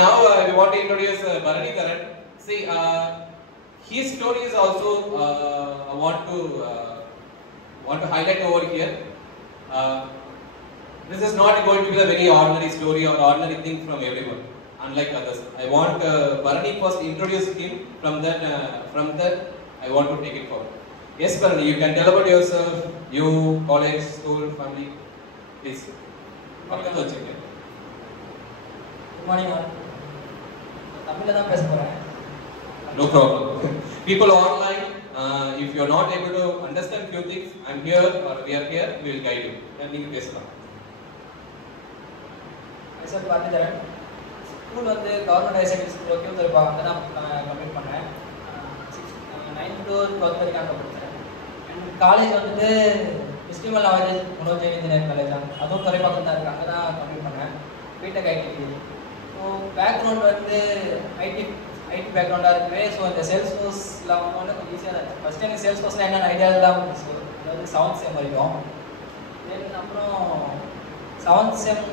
now we want to introduce Bharani Karan. See, his story is also I want to highlight over here. This is not going to be a very ordinary story or ordinary thing from everyone, unlike others. I want Bharani first introduce him. From that, I want to take it forward. Yes, Bharani, you can tell about yourself, you, college, school, family, please. Good morning, all. Tamil la பேச போறேன். No problem. People online, if you are not able to understand few things, I'm here or we are here, we will guide you. And நீங்க பேசலாம். ஐசக் பாத்திதரன். ஸ்கூல் வந்து government higher secondary school okay வந்து அங்க தான் complete பண்ணேன். 9th to 12th வரைக்கும் அங்க படிச்சேன். அண்ட் காலேஜ் வந்து எஸ்டிமல் நாலேஜ் மனோஜ் இன்ஜினியரிங் காலேஜ் அதுவும் துறைப்பாக்கம் தான் இருக்கு. அங்க தான் கம்ப்ளீட் பண்ணேன். BTech IT. ஸோ பேக்ரவுண்ட் வந்து ஐடி பேக்ரவுண்டாக இருக்குமே. ஸோ இந்த சேல்ஸ் ஃபோர்ஸ்லாம் வந்து கொஞ்சம் ஈஸியாக தான் இருந்துச்சு. ஃபஸ்ட்டு எனக்கு சேல்ஸ் ஃபோர்ஸ்லாம் என்னென்ன ஐடியாவில் தான் இருந்துச்சு. அதாவது 7th செம் வரைக்கும். தென் அப்புறம் 7th செம்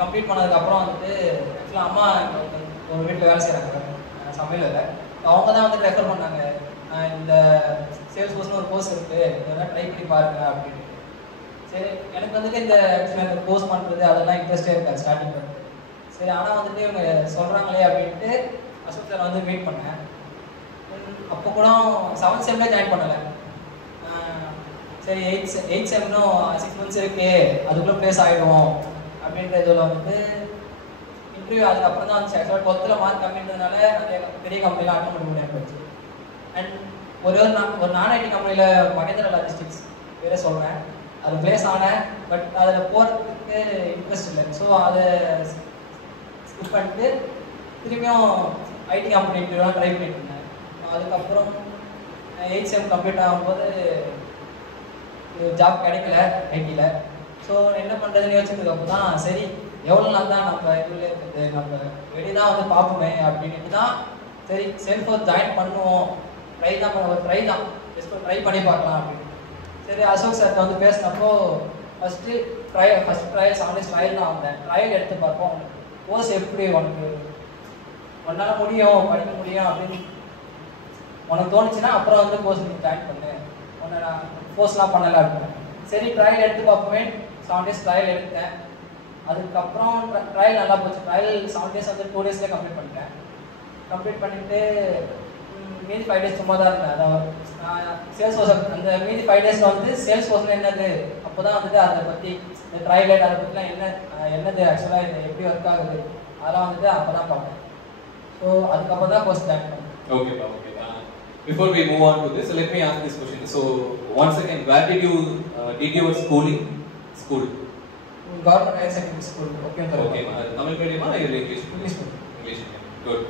கம்ப்ளீட் பண்ணதுக்கப்புறம் வந்து ஆக்சுவலாக அம்மா ஒரு வீட்டில் வேலை செய்கிறாங்க சமையல் வேலை. அவங்க தான் வந்து ரெஃபர் பண்ணாங்க, இந்த சேல்ஸ் ஃபோர்ஸ்னு ஒரு கோர்ஸ் இருக்குது, இதெல்லாம் ட்ரை பண்ணி பாருங்க அப்படின்னு. சரி, எனக்கு வந்துட்டு இந்த ஆக்சுவலாக கோர்ஸ் பண்ணுறது அதெல்லாம் இன்ட்ரெஸ்டே இருக்காது ஸ்டார்டிங் வந்து. சரி, ஆனால் வந்துட்டு இவங்க சொல்கிறாங்களே அப்படின்ட்டு அசோக் சார் வந்து மீட் பண்ணேன். அப்போ கூட 7th செம்லேயே ஜாயின் பண்ணலை. சரி, 8th செம்னும் 6 months இருக்கு, அதுக்குள்ளே ப்ளேஸ் ஆகிடுவோம் அப்படின்ற இதில் வந்து இன்டர்வியூ அதுக்கப்புறம் தான் வந்துச்சு. ஆக்சுவலாக 12th மார்க் கம்மின்றதுனால நிறைய பெரிய கம்பெனிலாம் அட்டன் பண்ண முடியாது போச்சு. அண்ட் ஒரு நான் ஐடி கம்பெனியில் மகேந்திரா லாஜிஸ்டிக்ஸ் பேரே சொல்கிறேன், அது ப்ளேஸ் ஆனேன். பட் அதில் போகிறதுக்கு இன்ட்ரெஸ்ட் இல்லை. ஸோ அதை ஸ்கிப் பண்ணிட்டு திரும்பியும் ஐடி கம்பெனி இன்டர்வியூலாம் ட்ரை பண்ணிட்டு இருந்தேன். அதுக்கப்புறம் 8th செம் கம்ப்ளீட் ஆகும்போது ஜாப் கிடைக்கல ஐடியில். ஸோ என்ன பண்ணுறதுன்னு யோசிச்சதுக்கப்புறம் தான் சரி, எவ்வளோ நாள் தான் நம்ம இதில் இருக்குது, நம்ம வெளியே தான் வந்து பார்ப்போமே அப்படின்ட்டு தான் சரி செல்ஃப் ஒர்க் ஜாயின் பண்ணுவோம், ட்ரை தான் ஜஸ்ட் ட்ரை பண்ணி பார்க்கலாம் அப்படின்னு. சரி, அசோக் சார்கிட்ட வந்து பேசினப்போ ஃபஸ்ட் ட்ரையல் 7 days ட்ரையல் தான் வந்தேன். ட்ரையல் எடுத்து பார்ப்போம், கோர்ஸ் எப்படி உனக்கு உன்னால் முடியும், படிக்க முடியும் அப்படின்னு உனக்கு தோணுச்சுன்னா அப்புறம் வந்து கோர்ஸ் நீ ஜாயின் பண்ணு, உன்னை நான் கோர்ஸ்லாம் பண்ணலை அப்படின்னு. சரி, ட்ரையல் எடுத்து பார்ப்போமே. 7 days ட்ரையல் எடுத்தேன். அதுக்கப்புறம் ட்ரையல் நல்லா போச்சு. ட்ரையல் 7 days வந்து 2 daysலேயே கம்ப்ளீட் பண்ணிட்டேன். கம்ப்ளீட் பண்ணிவிட்டு மீதி 5 days சும்மா தான் இருந்தேன். அதாவது சேல்ஸ் ஃபோர்ஸ் அந்த மீதி 5 days வந்து சேல்ஸ் ஃபோர்ஸ்னு என்னது, அப்போ தான் வந்துட்டு அதை பற்றி இந்த ட்ரையல் அதை பற்றிலாம் என்னது ஆக்சுவலாக இது எப்படி ஒர்க் ஆகுது அதெல்லாம் வந்துட்டு அப்போ தான் பார்த்தேன். ஸோ அதுக்கப்புறம் தான் கோர்ஸ் ஜாயின் பண்ணேன். Okay. Before we move on to this, let me ask this question. So, once again, where did you did your schooling? School. Government higher secondary school. Okay. Tamil medium or English? English. Good.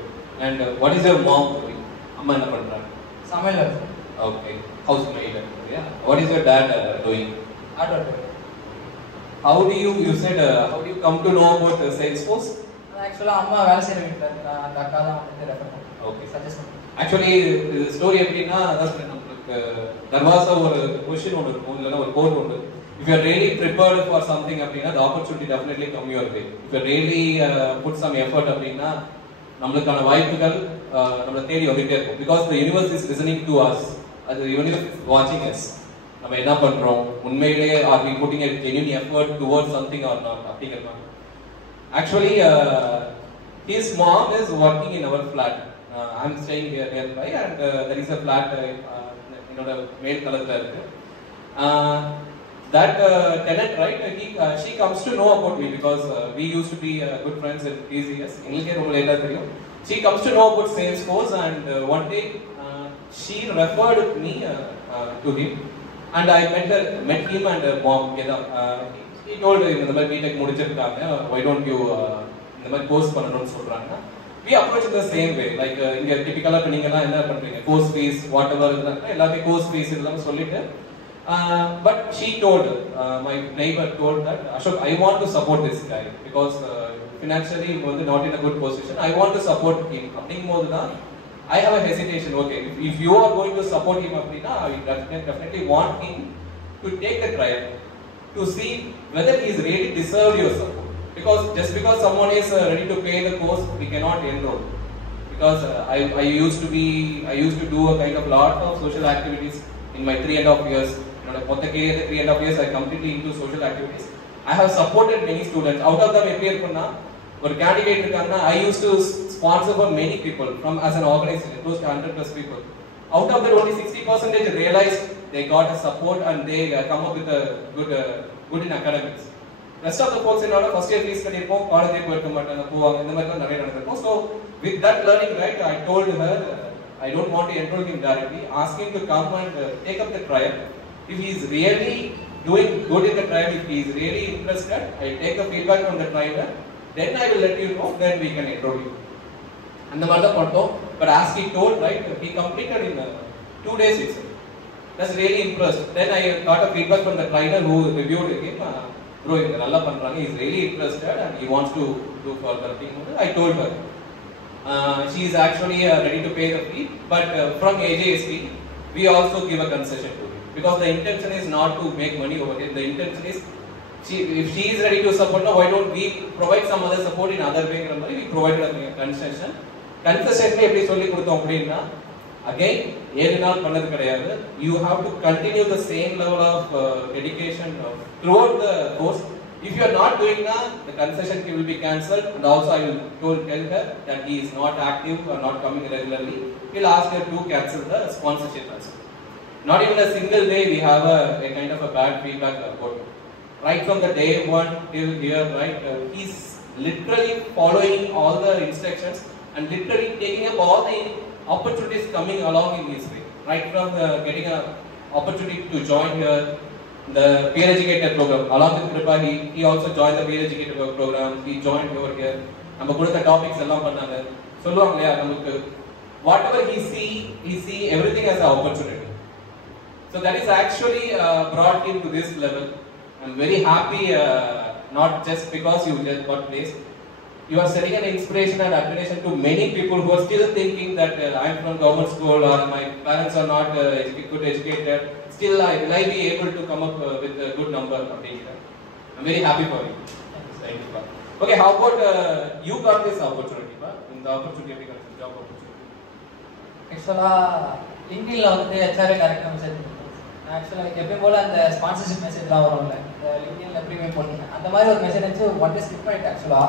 And what is your mom doing? Amma enna pandra? Samayal. Okay. House maid. Yeah. What is your dad doing? Adult. How do you said how do you come to know about Salesforce? Actually, amma வேலை செய்ற வீட்ல இருக்கா, அந்த அக்கா தான் வந்து ரெஃபர் பண்ணாங்க. Okay. Suggest பண்ணாங்க. Actually, the story எப்படின்னா அதான் நமக்கு there was ஒரு question ஒன்று இருக்கும், இல்லைன்னா ஒரு கோட் ஒன்று. If you are really prepared for something அப்படின்னா the opportunity definitely come your way. If you really put some effort அப்படின்னா நம்மளுக்கான வாய்ப்புகள் நம்மளை தேடி வந்துட்டே இருக்கும். Because the universe is listening to us. அது universe is watching us. நம்ம என்ன பண்றோம், உண்மையிலேயே are we putting a genuine effort towards something or not அப்படிங்கிறமா. Actually, his mom is working in our flat. I'm staying here nearby, and there is a flat என்னோட மேல் தளத்துல இருக்கு. That tenant, right? She comes to know about me because we used to be good friends in TCS. எங்களுக்கே ரொம்ப லேட்டா தெரியும். She comes to know about Salesforce, and one day she referred me to him, and I met him and mom. He told இந்த மாதிரி B.Tech முடிச்சிருக்காங்க, why don't you இந்த மாதிரி கோர்ஸ் பண்ணணும்னு சொல்றாங்க. We approach it the same way, like இங்க typical ஆ நீங்கலாம் என்ன பண்றீங்க, course fees whatever எல்லாமே course fees இதெல்லாம் சொல்லிட்டு but she told my neighbor told that Ashok, I want to support this guy because financially he was not in a good position. I want to support him. அப்படிங்கும்போது தான் I have a hesitation. Okay, if you are going to support him அப்படினா I definitely want him to take the trial to see whether he is really deserve your support. Because just because someone is ready to pay the course, we cannot enroll. Because I used to do a kind of lot of social activities in my 3.5 years. You know, for the 3.5 years, I completely into social activities. I have supported many students. Out of them, one candidate, I used to sponsor for many people from as an organization, close to 100+ people. Out of that, only 60% realized they got a support and they come up with a good in academics. Rest of the folks in first year fees college. So with that learning, right, I told her I don't want to enroll him directly. Ask him to come and take up the trial. If he is really doing good in the trial, if he is really interested, I take the feedback from the trial. Then I will let you know. Then we can enroll you. And the mother photo, but as he told, right, he completed in 2 days itself. That's really impressed. Then I got a feedback from the trainer who reviewed him. Bro, he is really interested and he wants to do further thing. I told her. She is actually ready to pay the fee, but from AJSP, we also give a concession to him. Because the intention is not to make money over here. The intention is, if she is ready to support, why don't we provide some other support in other way? We provided a concession. Concession again, you have to continue the same level of dedication throughout the course. If you are not doing that, the concession will be cancelled, and also I will tell her that he is not active or not coming regularly. We will ask her to cancel the sponsorship also. Not even a single day we have a kind of a bad feedback about it. Right from the day one till here, right, he's literally following all the instructions and literally taking up all the opportunities coming along in his way. Right from getting an opportunity to join here, the peer educator program. Along with Kripa, he also joined the peer educator program. He joined over here. We put the topics along. So whatever he see everything as an opportunity. So that is actually brought him to this level. I'm very happy, not just because you just got placed. You are setting an inspiration and admiration to many people who are still thinking that I am from government school or my parents are not good educated. Still, will I be able to come up with a good number of data? I'm very happy for you. Thank you. Okay, how about you got this opportunity? In the opportunity, job opportunity. Actually, LinkedIn HRA character message. Actually, எப்பயும் போல அந்த ஸ்பான்சர்ஷிப் மெசேஜ்லாம் வரும்ல, லிங்க்டின்ல ப்ரீமியம் போட்டீங்க அந்த மாதிரி ஒரு மெசேஜ் வந்து ஒன் டே ஸ்கிப் பண்ணிட்டேன் ஆக்சுவலா.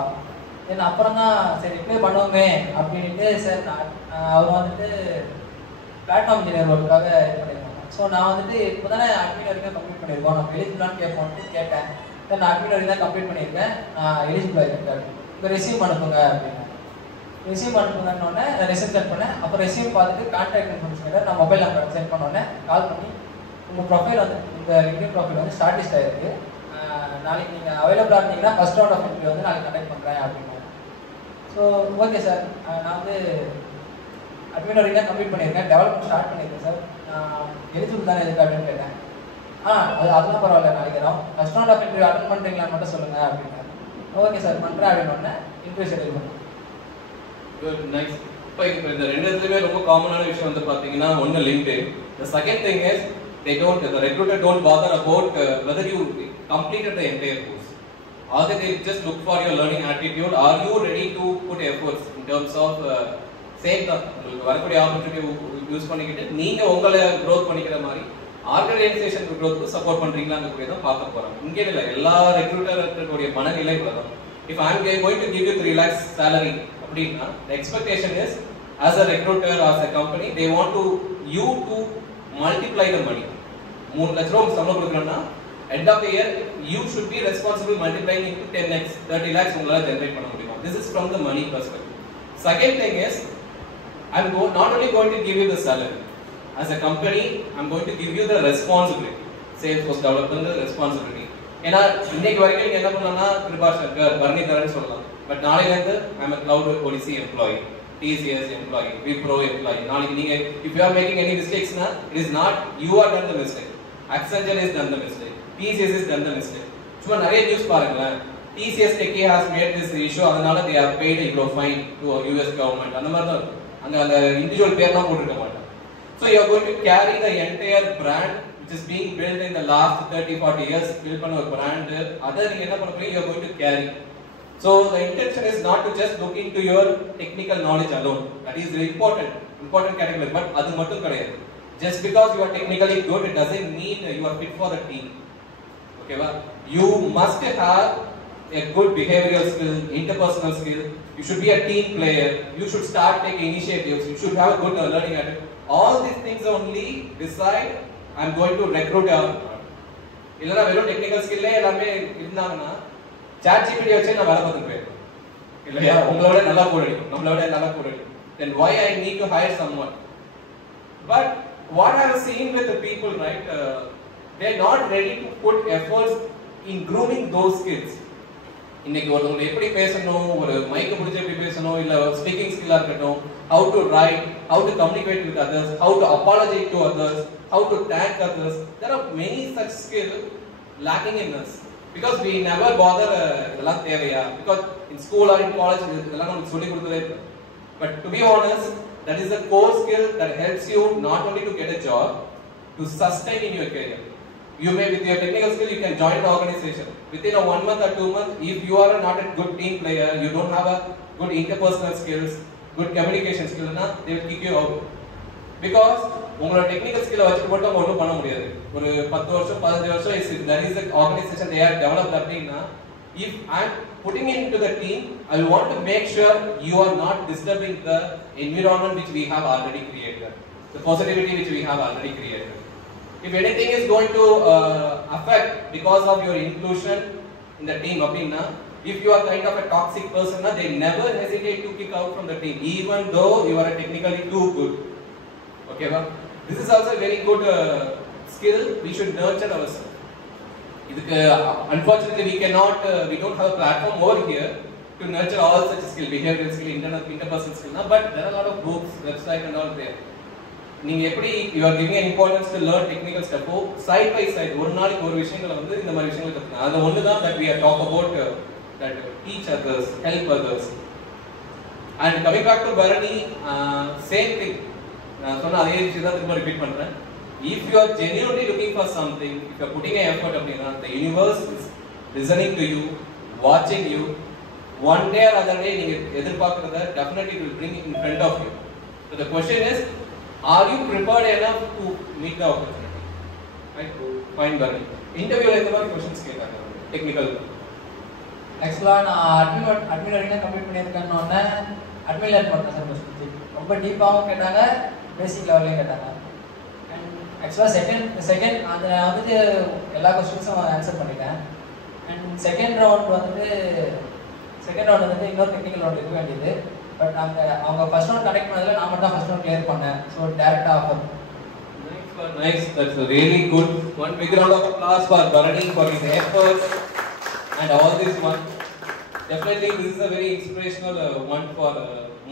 தென் அப்புறம் தான் சரி ரிப்ளை பண்ணுவோமே அப்படின்ட்டு சார் அவர் வந்துட்டு பிளாட்ஃபார்ம் இன்ஜினியர் ஒர்க்காக இது பண்ணியிருக்காங்க. ஸோ நான் வந்துட்டு இப்போ தானே அட்மின் வரைக்கும் கம்ப்ளீட் பண்ணியிருக்கோம், நான் எலிஜிபிளான்னு கேட்டேன். தென் நான் அட்மின் வரைக்கும் தான் கம்ப்ளீட் பண்ணியிருக்கேன், நான் எலிஜிபிள் ஆகிருக்கேன். இப்போ ரெஸ்யூம் அனுப்புங்க அப்படின்னா ரெஸ்யூம் அனுப்புங்கன்னொடனே ரெஸ்யூம் சென்ட் பண்ணேன். அப்புறம் ரெஸ்யூம் பார்த்துட்டு கான்டாக்ட் இன்ஃபர்மேஷன் நான் மொபைல் நம்பர் சென்ட் பண்ணோடனே கால் பண்ணி உங்கள் ப்ரொஃபைல் வந்து இந்த லிங்க்டின் ப்ரொஃபைல் வந்து ஷார்ட் லிஸ்ட் ஆகிருக்கு, நாளைக்கு நீங்கள் அவைலபிளாக இருந்தீங்கன்னா ஃபஸ்ட் ரவுண்ட் ஆஃப் இன்டர்வியூ வந்து நாளைக்கு கண்டக்ட் பண்ணுறேன் அப்படின்னா. ஸோ ஓகே சார், நான் வந்து அட்மின் வரைக்கும் தான் கம்ப்ளீட் பண்ணியிருக்கேன், டெவலப்மெண்ட் ஸ்டார்ட் பண்ணியிருக்கேன் சார், நான் எலிஜிபிள் தானே எதுக்கு அப்படின்னு கேட்டேன். அதெல்லாம் பரவாயில்ல, நாளைக்கு first round of interview attend பண்ணுறீங்களான்னு மட்டும் சொல்லுங்கள் அப்படின்னாரு. ஓகே சார் பண்ணுறேன் அப்படின்னு இன்டர்வியூ ஷெட்யூல் பண்ணேன். Good, nice. இப்போ இந்த ரெண்டு இடத்துலையுமே ரொம்ப காமனான விஷயம் வந்து பார்த்தீங்கன்னா ஒன்று LinkedIn. The second thing is the recruiter don't bother about whether you completed the entire course. Or they just look for your learning attitude. Are you ready to put efforts in terms of same வரக்கூடிய opportunity use பண்ணிக்கிட்டு நீங்க உங்களை growth பண்ணிக்கிற மாதிரி organisation growth support பண்றீங்களான்னு தான் பார்க்க போறோம். இங்கே இல்லை, எல்லா ரெக்ரூட்டருடைய மனநிலை இவ்வளவுதான். If I am going to give you 3 lakhs salary அப்படின்னா the expectation is as a recruiter or as a company they want you to multiply the money. 3 லட்சம் ரூபாய் சம்பளம் கொடுக்கறேன்னா end of the year you should be responsible multiplying into 10x 30 lakhs உங்களால ஜெனரேட் பண்ண முடியும். This is from the money perspective. Second thing is I'm not only going to give you the salary, as a company I'm going to give you the responsibility, Salesforce development responsibility. ஏன்னா இன்னைக்கு வரைக்கும் நீங்க என்ன பண்ணலாம்னா கிருபா சங்கர் வர்ணிதரன் சொல்லலாம், பட் நாளையில இருந்து I'm a cloud policy employee, TCS employee, Wipro employee. நாளைக்கு நீங்க if you are making any mistakes na it is not you are done the mistake, Accenture has done the mistake, TCS has done the mistake. சும்மா நிறைய நியூஸ் பாருங்களேன், TCS Techie has made this issue, அதனால they have paid a fine to US government. அந்த மாதிரி தான் அந்த இண்டிவிஜுவல் பேர்லாம் போட்டுருக்க மாட்டாங்க. So you are going to carry the entire brand which is being built in the last 30-40 years, build பண்ண ஒரு brand, அதை நீங்க என்ன பண்ண போறீங்க, you are going to carry. So the intention is not to just look into your technical knowledge alone. That is very important category, but adu mattum kadaiya. Just because you are technically good, it doesn't mean you are fit for the team. Okay va? You must have a good behavioral skill, interpersonal skill. You should be a team player. You should start taking initiatives. You should have a good learning attitude. All these things only decide I am going to recruit a. இல்லனா வெறும் டெக்னிக்கல் ஸ்கில்லே எல்லாமே இருந்தாங்கன்னா chat GPT வச்சு நான் வேலை பார்த்துட்டு போயிடுவேன் இல்லையா? உங்களோட நல்லா கோட் அடிக்கும், நம்மளோட நல்லா கோட் அடிக்கும். Then why I need to hire someone? But what I have seen with the people, right? They are not ready to put efforts in grooming those skills. இன்னைக்கு ஒருத்தவங்க எப்படி பேசணும், ஒரு மைக் பிடிச்சி எப்படி பேசணும், இல்ல ஸ்பீக்கிங் ஸ்கில்லா இருக்கட்டும், how to write, how to communicate with others, how to apologize to others, how to thank others. There are many such skills lacking in us because we never bother இதெல்லாம் தேவையா? Because in school or in college இதெல்லாம் நமக்கு சொல்லி கொடுத்ததே இல்லை. But to be honest, that is a core skill that helps you not only to get a job, to sustain in your career. You may, with your technical skill, you can join the organization. Within a 1 month or 2 months, if you are not a good team player, you don't have a good interpersonal skills, good communication skills, they will kick you out. Because உங்களோட டெக்னிக்கல் ஸ்கில்லை வச்சு மட்டும் அவங்க ஒன்றும் பண்ண முடியாது. ஒரு 10 வருஷம் 15 வருஷம் that is the organization they are developed அப்படின்னா, if I am putting it into the team, I will want to make sure you are not disturbing the environment which we have already created, the positivity which we have already created. If anything is going to affect because of your inclusion in the team அப்படின்னா, if you are kind of a toxic person, they never hesitate to kick out from the team even though you are technically too good. Okay va? This is also a very good skill we should nurture ourselves. இதுக்கு unfortunately we don't have a platform over here to nurture all such skill, behavioral skill, interpersonal skill, but there are a lot of books, website and all there. நீங்க எப்படி you are giving an importance to learn technical stuff, side by side ஒரு நாளைக்கு ஒரு விஷயங்களை வந்து இந்த மாதிரி விஷயங்களை கத்துக்கணும். அது ஒன்று தான் that we are talk about that teach others, help others. And coming back to Bharani, same thing. நான் சொன்ன அதே விஷயம் தான் திரும்ப ரிப்பீட் பண்றேன். If you are genuinely looking for something, if you are putting an effort அப்படின்னா, the universe is listening to you, watching you. One day or other day நீங்க எதிர்பார்க்கறத definitely will bring in front of you. So the question is, are you prepared enough to meet the opportunity? Right? Fine, Bharani. Interviewல இந்த மாதிரி questions கேட்டாங்க technical. ஆக்சுவலா நான் அட்மின் வரைக்கும் கம்ப்ளீட் பண்ணியிருக்கேன்னு அட்மின்ல பண்ணேன் சார். கொஸ்டின் ரொம்ப டீப்பாகவும் கேட்டாங்க, பேசிக் லெவல்லையும் கேட்டாங்க. அண்ட் ஆக்சுவலாக செகண்ட் அந்த வந்துட்டு எல்லா கொஸ்டின்ஸும் ஆன்சர் பண்ணிட்டேன். அண்ட் செகண்ட் ரவுண்ட் வந்துட்டு இன்னொரு டெக்னிக்கல் ரவுண்ட் இருக்க வேண்டியது. பட் அவங்க ஃபர்ஸ்ட் ரவுண்ட் கனெக்ட் பண்ணதில் நான் மட்டும் தான் ஃபர்ஸ்ட் ரவுண்ட் கிளியர் பண்ணேன். ஸோ டேரக்டாக offer. Nice, that's a really good. One big round of applause for Bharani for his efforts and all this one. Definitely this is a very inspirational one for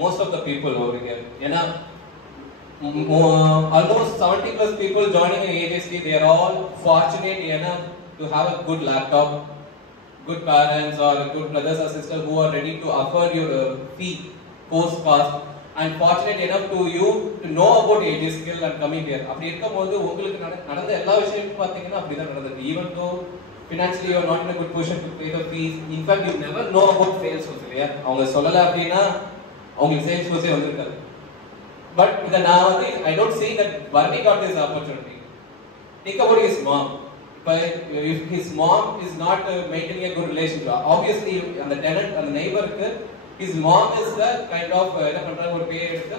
most of the people over here. Almost 70 plus people joining in AJC, they are all fortunate enough to have a good laptop, good parents or good brothers or sisters who are ready to afford your fee post cost, and fortunate enough to you to know about AJ skill and coming here. அப்படி இருக்கும்போது உங்களுக்கு நடந்த எல்லா விஷயமும் பார்த்தீங்கன்னா அப்படிதான் நடந்தது. Even though financially you are not in a good position to pay the fees, in fact you never know about sales also, இல்லையா? அவங்க சொல்லல அப்படின்னா அவங்களுக்கு sales கோர்ஸே வந்திருக்காது. But now I don't see that Bharani got this opportunity. Think about his mom. But if his mom is not maintaining a good relationship, obviously and the tenant and the neighbor, his mom is the kind of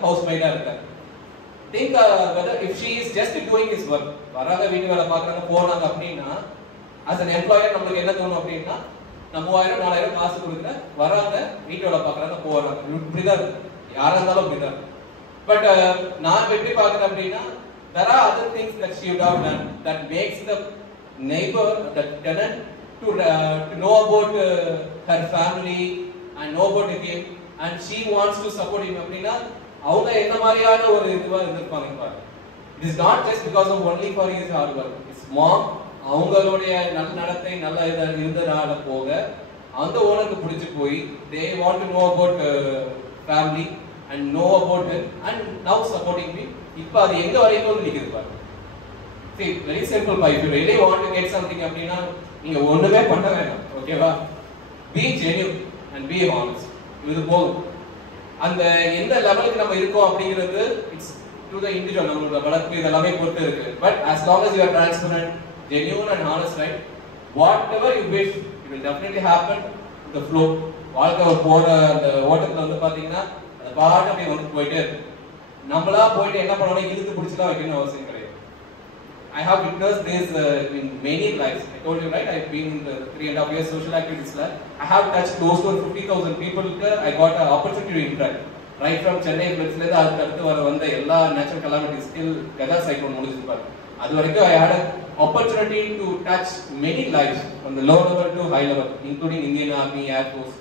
housemaid. Think whether if she is just doing his work, varaga veetu vela paakranga ponaanga appadina, as an employer namakku enna thonum appadina, na 3000 4000 kaasu kudukra varaanga veetu vela paakranga poraanga ipdida yaara irundhalum ipdida. But naan vetti paakranga appadina, there are other things that she would have done that makes the neighbor, the tenant, to know about her family and know about him, and she wants to support him appadina avanga enna mariyana oru idhuva irundhirpaanga paru. It is not just because of only for his hard work. His mom avangaloda nalla nadathai nalla irundadala poga அந்த ஓனருக்கு பிடிச்சு போய் they want to know about family and know about him and now supporting me. இப்போ அது எங்க வரைக்கும் வந்து நிக்குது பாரு. See, very simple. If you really want to get something அப்படினா நீங்க ஒண்ணுமே பண்ண வேண்டாம். ஓகேவா? Be genuine. and be honest. இது போதும். அந்த எந்த லெவலுக்கு நம்ம இருக்கோம் அப்படிங்கிறது இட்ஸ் டு த இண்டிவிஜுவல், நம்மளோட வளர்ப்பு இதெல்லாமே பொறுத்து இருக்கு. But as long as you are transparent, genuine and honest, right, whatever you wish, it will definitely happen to the flow. வாழ்க்கை போற அந்த ஓட்டத்துல வந்து பாத்தீங்கன்னா அது பாட்டு அப்படியே வந்து போயிட்டே இருக்கு. நம்மளா போயிட்டு என்ன பண்ணணும், இழுத்து பிடிச்சலாம் வைக்கணும்னு அவசியம் கிடையாது. I have witnessed this in many lives. I told you, right, I've been in the 3.5 years social activities. I have touched close to 50,000 people. I got an opportunity to interact. Right from Chennai, அதுக்கு வர வந்த எல்லா natural calamities till Gaza cyclone முடிஞ்சிருப்பாரு. அது வரைக்கும் I had an opportunity to touch many lives from the low level to high level, including Indian Army, Air Force.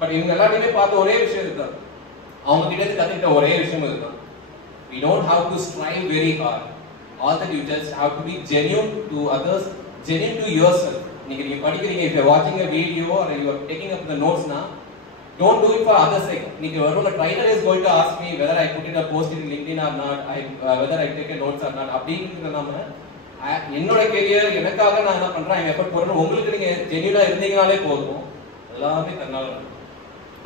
But இவங்க எல்லாத்தையுமே பார்த்த ஒரே விஷயம் இதுதான், அவங்க கிட்ட இருந்து கத்துக்கிட்ட ஒரே விஷயம் இதுதான். We don't have to strive very hard. All that you just have to be genuine to others, genuine to yourself. நீங்க படிக்கிறீங்க, if you are watching a video or you are taking up the notes now, don't do it for others' sake. நீங்க ஒரு trainer is going to ask me whether I put it a post in LinkedIn or not, whether I take a notes or not. அப்படிங்கிறது நாம என்னோட கெரியர் எனக்காக நான் என்ன பண்றேன், நான் எஃபர்ட் போடுறேன். உங்களுக்கு நீங்க ஜென்யூனா இருந்தீங்கனாலே போதும், எல்லாமே தன்னால நடக்கும்.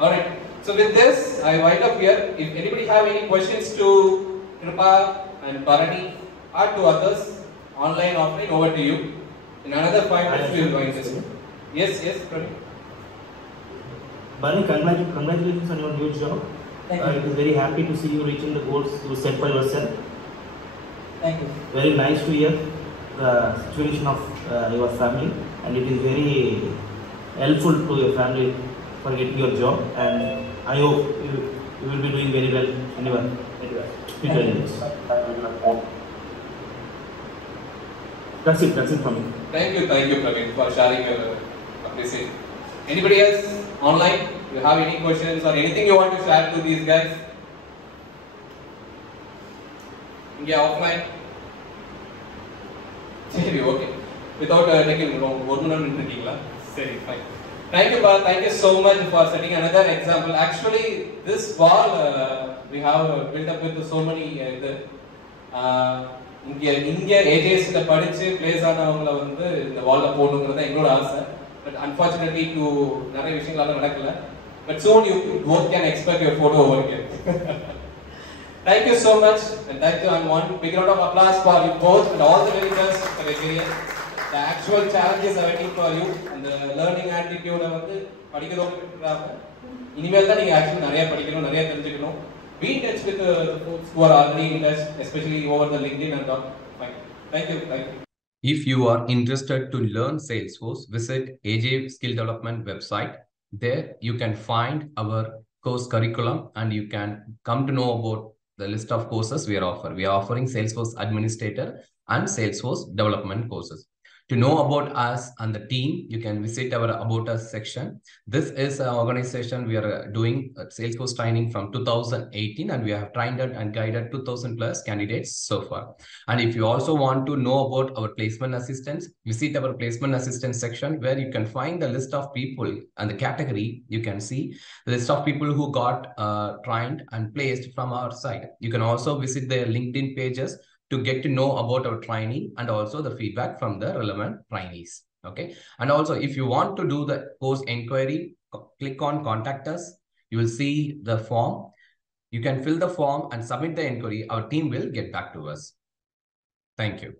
Alright, so with this I wind up here. If anybody have any questions to Kripa and Bharani or to others, online, offline, over to you. In another 5 minutes we will join this. Yes, Praveen. Bharani, congratulations on your new job. Thank you. It is very happy to see you reaching the goals you set for yourself. Thank you. Very nice to hear the situation of your family, and it is very helpful to your family for getting your job, and I hope you will be doing very well in your future years. That's it from me. Thank you Praveen for sharing your appreciation. Anybody else online? You have any questions or anything you want to share to these guys? Yeah, offline. Seri, okay. Without taking one minute, Seri, fine. Thank you, Bharat. Thank you so much for setting another example. Actually, this wall we have built up with so many. இங்க ஏஜேஸ்ல படிச்சு பிளேஸ் ஆனவங்கள வந்து இந்த வால்ல போடணுங்கிறது எங்களோட ஆசை. பட் அன்பார்ச்சுனேட்லி நிறைய விஷயங்களால நடக்கல. But soon you both can expect your photo over here. Thank you so much, and thank you, and one big round of applause for you both and all the very best for your career. The actual challenges are waiting for you, and the learning attitude வந்து படிக்கிறவங்க இனிமேல் தான் நீங்க ஆக்சுவலி நிறைய படிக்கணும், நிறைய தெரிஞ்சுக்கணும். Be in touch with the folks who are already in touch, especially over the LinkedIn and all. Thank you. If you are interested to learn Salesforce, visit AJ Skill Development website. There you can find our course curriculum, and you can come to know about the list of courses we are offering. We are offering Salesforce Administrator and Salesforce Development courses. To know about us and the team, you can visit our About Us section. This is an organization we are doing Salesforce training from 2018, and we have trained and guided 2,000 plus candidates so far. And if you also want to know about our placement assistance, visit our placement assistance section, where you can find the list of people and the category. You can see the list of people who got trained and placed from our side. You can also visit their LinkedIn pages to get to know about our training and also the feedback from the relevant trainees. Okay. And also, if you want to do the course inquiry, click on contact us. You will see the form. You can fill the form and submit the inquiry. Our team will get back to us. Thank you.